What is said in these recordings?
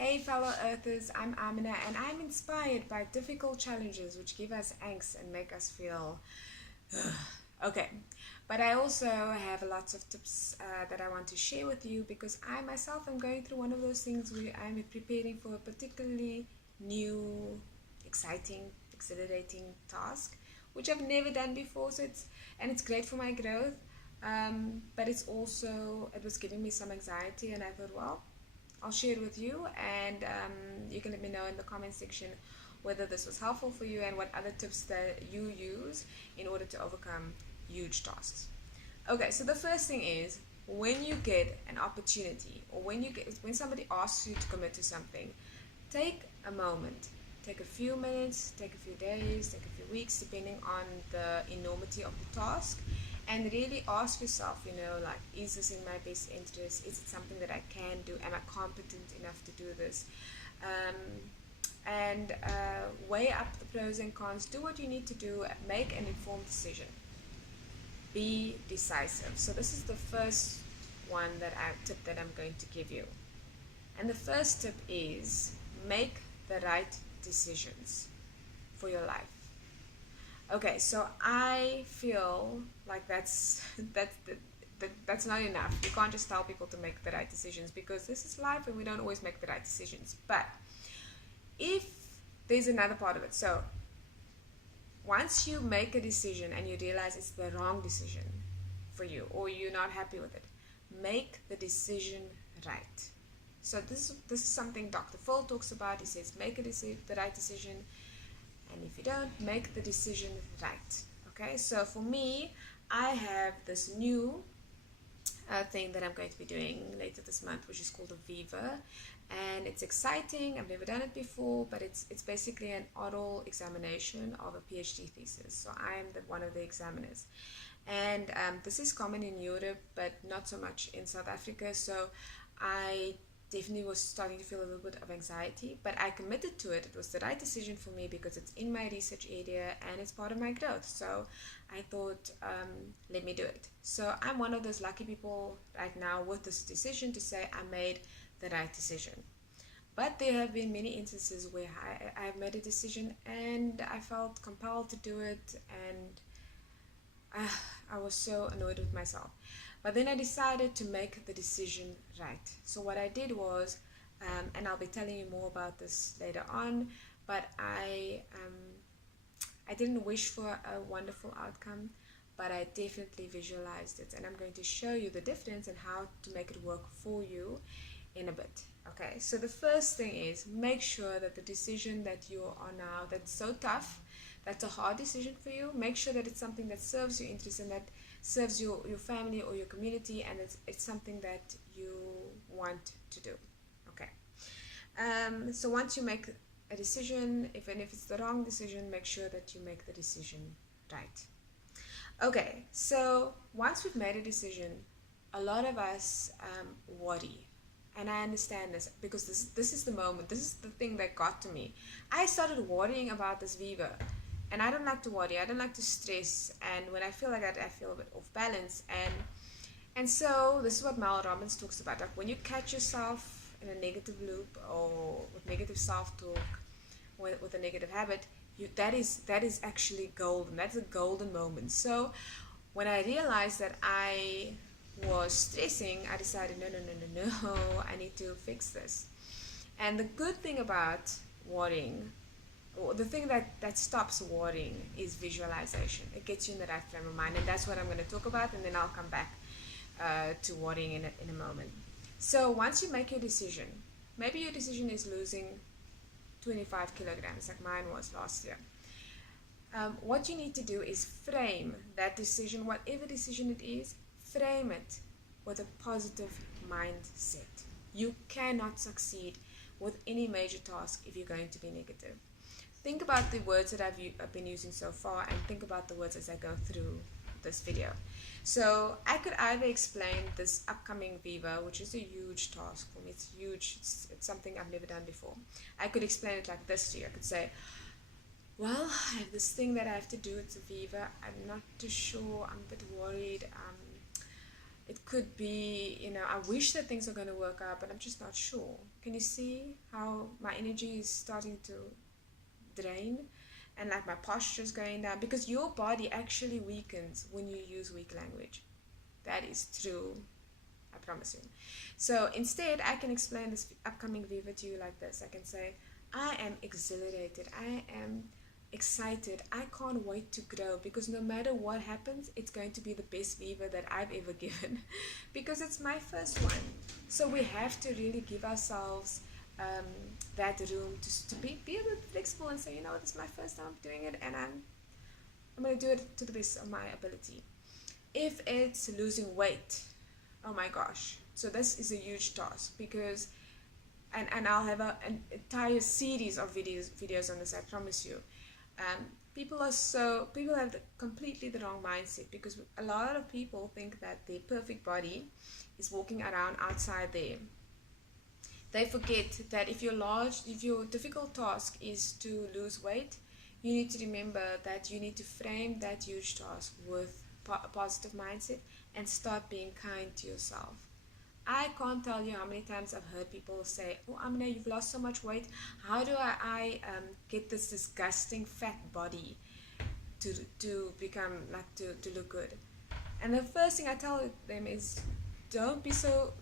Hey fellow earthers, I'm Amiena and I'm inspired by difficult challenges which give us angst and make us feel okay. But I also have lots of tips that I want to share with you because I myself am going through one of those things where I'm preparing for a particularly new, exciting, exhilarating task which I've never done before. So it's great for my growth, but it was giving me some anxiety, and I thought, well, I'll share it with you, and you can let me know in the comment section whether this was helpful for you and what other tips that you use in order to overcome huge tasks. Okay, so the first thing is, when you get an opportunity, or when somebody asks you to commit to something, take a moment, take a few minutes, take a few days, take a few weeks, depending on the enormity of the task, and really ask yourself, like, is this in my best interest? Is it something that I can do? Am I competent enough to do this? And weigh up the pros and cons. Do what you need to do. Make an informed decision. Be decisive. So this is the first tip that I'm going to give you. And the first tip is make the right decisions for your life. Okay, so I feel like that's not enough. You can't just tell people to make the right decisions, because this is life and we don't always make the right decisions. But if there's another part of it, so once you make a decision and you realize it's the wrong decision for you, or you're not happy with it, make the decision right. So this is something Dr. Phil talks about. He says make the right decision. And if you don't, make the decision right. Okay, so for me, I have this new thing that I'm going to be doing later this month, which is called a Viva, and it's exciting. I've never done it before, but it's basically an oral examination of a PhD thesis. So I am one of the examiners, and this is common in Europe, but not so much in South Africa. So I definitely was starting to feel a little bit of anxiety, but I committed to it. It was the right decision for me because it's in my research area and it's part of my growth. So I thought, let me do it. So I'm one of those lucky people right now with this decision to say I made the right decision. But there have been many instances where I've made a decision and I felt compelled to do it, and I was so annoyed with myself. But then I decided to make the decision right. So what I did was, and I'll be telling you more about this later on, but I didn't wish for a wonderful outcome, but I definitely visualized it. And I'm going to show you the difference and how to make it work for you in a bit. Okay, so the first thing is, make sure that the decision that you are now, that's so tough, that's a hard decision for you, make sure that it's something that serves your interest and that serves your family or your community, and it's something that you want to do. Okay, so once you make a decision, if it's the wrong decision, make sure that you make the decision right. Okay, so once we've made a decision, a lot of us worry. And I understand this, because this is the moment, this is the thing that got to me. I started worrying about this Viva. And I don't like to worry, I don't like to stress, and when I feel like that, I feel a bit off balance. And so this is what Mel Robbins talks about. Like, when you catch yourself in a negative loop, or with negative self-talk, with a negative habit, that is actually golden. That's a golden moment. So when I realized that I was stressing, I decided, no, I need to fix this. And the good thing about worrying, the thing that stops worrying, is visualization. It gets you in the right frame of mind, and that's what I'm going to talk about, and then I'll come back to worrying in a moment. So once you make your decision, maybe your decision is losing 25 kilograms like mine was last year. What you need to do is frame that decision, whatever decision it is, frame it with a positive mindset. You cannot succeed with any major task if you're going to be negative. Think about the words that I've been using so far, and think about the words as I go through this video. So I could either explain this upcoming Viva, which is a huge task for me. It's huge. It's something I've never done before. I could explain it like this to you. I could say, well, I have this thing that I have to do. It's a Viva. I'm not too sure. I'm a bit worried. It could be, I wish that things are going to work out, but I'm just not sure. Can you see how my energy is starting to drain, and like my posture is going down? Because your body actually weakens when you use weak language. That is true, I promise you. So instead, I can explain this upcoming Viva to you like this. I can say, I am exhilarated, I am excited, I can't wait to grow, because no matter what happens, it's going to be the best Viva that I've ever given, because it's my first one. So we have to really give ourselves that room to be a bit flexible and say, you know, this is my first time doing it, and I'm going to do it to the best of my ability. If it's losing weight, oh my gosh, so this is a huge task, because and I'll have an entire series of videos on this, I promise you. People have completely the wrong mindset, because a lot of people think that their perfect body is walking around outside there. They forget that if your difficult task is to lose weight, you need to remember that you need to frame that huge task with a positive mindset and start being kind to yourself. I can't tell you how many times I've heard people say, oh, Amiena, you've lost so much weight. How do I get this disgusting fat body to become, like, to look good? And the first thing I tell them is, don't be so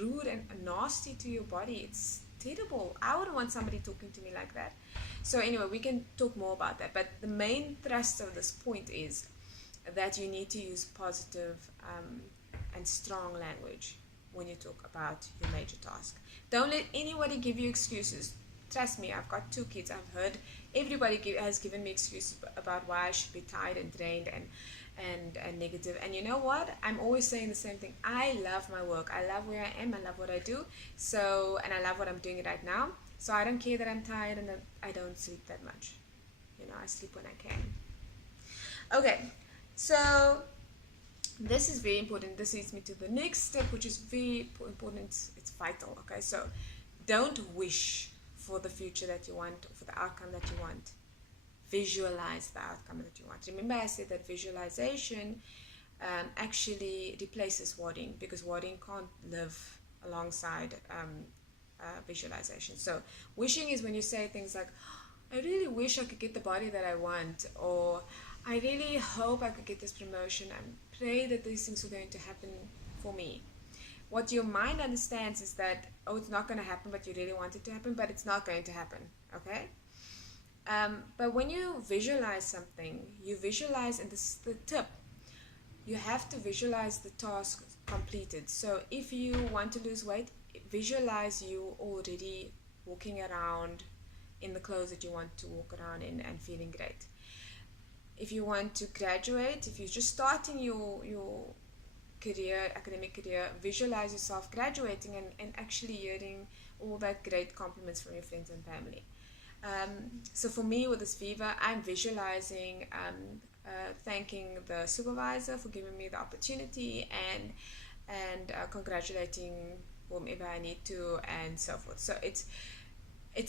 rude and nasty to your body. It's terrible. I wouldn't want somebody talking to me like that. So anyway, we can talk more about that. But the main thrust of this point is that you need to use positive and strong language when you talk about your major task. Don't let anybody give you excuses. Trust me, I've got 2 kids. I've heard everybody has given me excuses about why I should be tired and drained and negative. And you know what? I'm always saying the same thing. I love my work. I love where I am. I love what I do. So, and I love what I'm doing right now. So I don't care that I'm tired and that I don't sleep that much. You know, I sleep when I can. Okay, so this is very important. This leads me to the next step, which is very important. It's vital. Okay, so don't wish for the future that you want, or for the outcome that you want. Visualize the outcome that you want. Remember, I said that visualization actually replaces wording, because wording can't live alongside visualization. So wishing is when you say things like, I really wish I could get the body that I want, or I really hope I could get this promotion, and pray that these things are going to happen for me. What your mind understands is that, oh, it's not going to happen, but you really want it to happen, but it's not going to happen, okay? But when you visualize something, you visualize, and this is the tip, you have to visualize the task completed. So if you want to lose weight, visualize you already walking around in the clothes that you want to walk around in and feeling great. If you want to graduate, if you're just starting your career, academic career, visualize yourself graduating and actually hearing all that great compliments from your friends and family. So for me with this Viva, I'm visualizing thanking the supervisor for giving me the opportunity, and congratulating whomever I need to, and so forth. So it's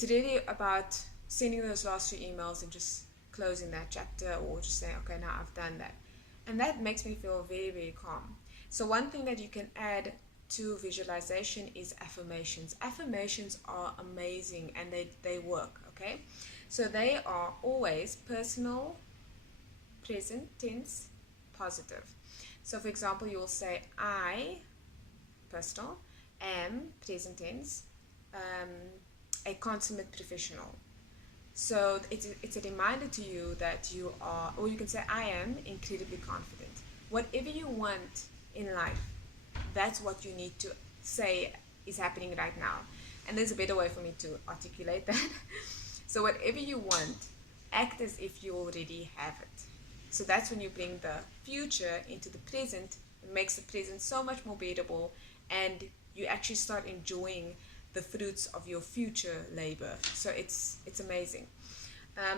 really about sending those last few emails and just closing that chapter, or just saying, okay, now I've done that. And that makes me feel very, very calm. So one thing that you can add to visualization is affirmations. Affirmations are amazing, and they work, okay? So they are always personal, present tense, positive. So for example, you will say, I, personal, am, present tense, a consummate professional. So it's a reminder to you that you are, or you can say, I am incredibly confident. Whatever you want in life, that's what you need to say is happening right now. And there's a better way for me to articulate that. So whatever you want, act as if you already have it. So that's when you bring the future into the present. It makes the present so much more bearable, and you actually start enjoying the fruits of your future labor. So it's amazing.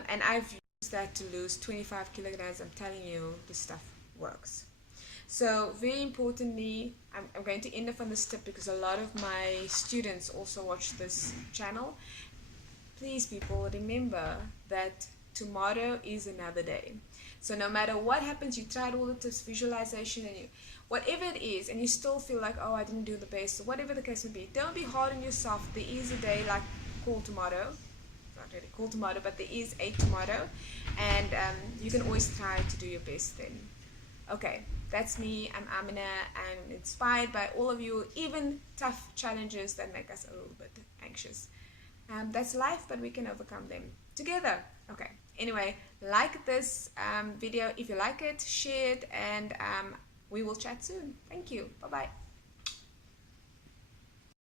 And I've used that to lose 25 kilograms. I'm telling you, this stuff works. So very importantly, I'm going to end off on this tip, because a lot of my students also watch this channel. Please, people, remember that tomorrow is another day. So no matter what happens, you tried all the tips, visualization, and whatever it is, and you still feel like, oh, I didn't do the best, or whatever the case may be, don't be hard on yourself. There is a day like called tomorrow. Not really called tomorrow, but there is a tomorrow, and you can always try to do your best then. Okay, that's me. I'm Amiena. I'm inspired by all of you, even tough challenges that make us a little bit anxious. That's life, but we can overcome them together. Okay, anyway, like this video if you like it, share it, and we will chat soon. Thank you. Bye-bye.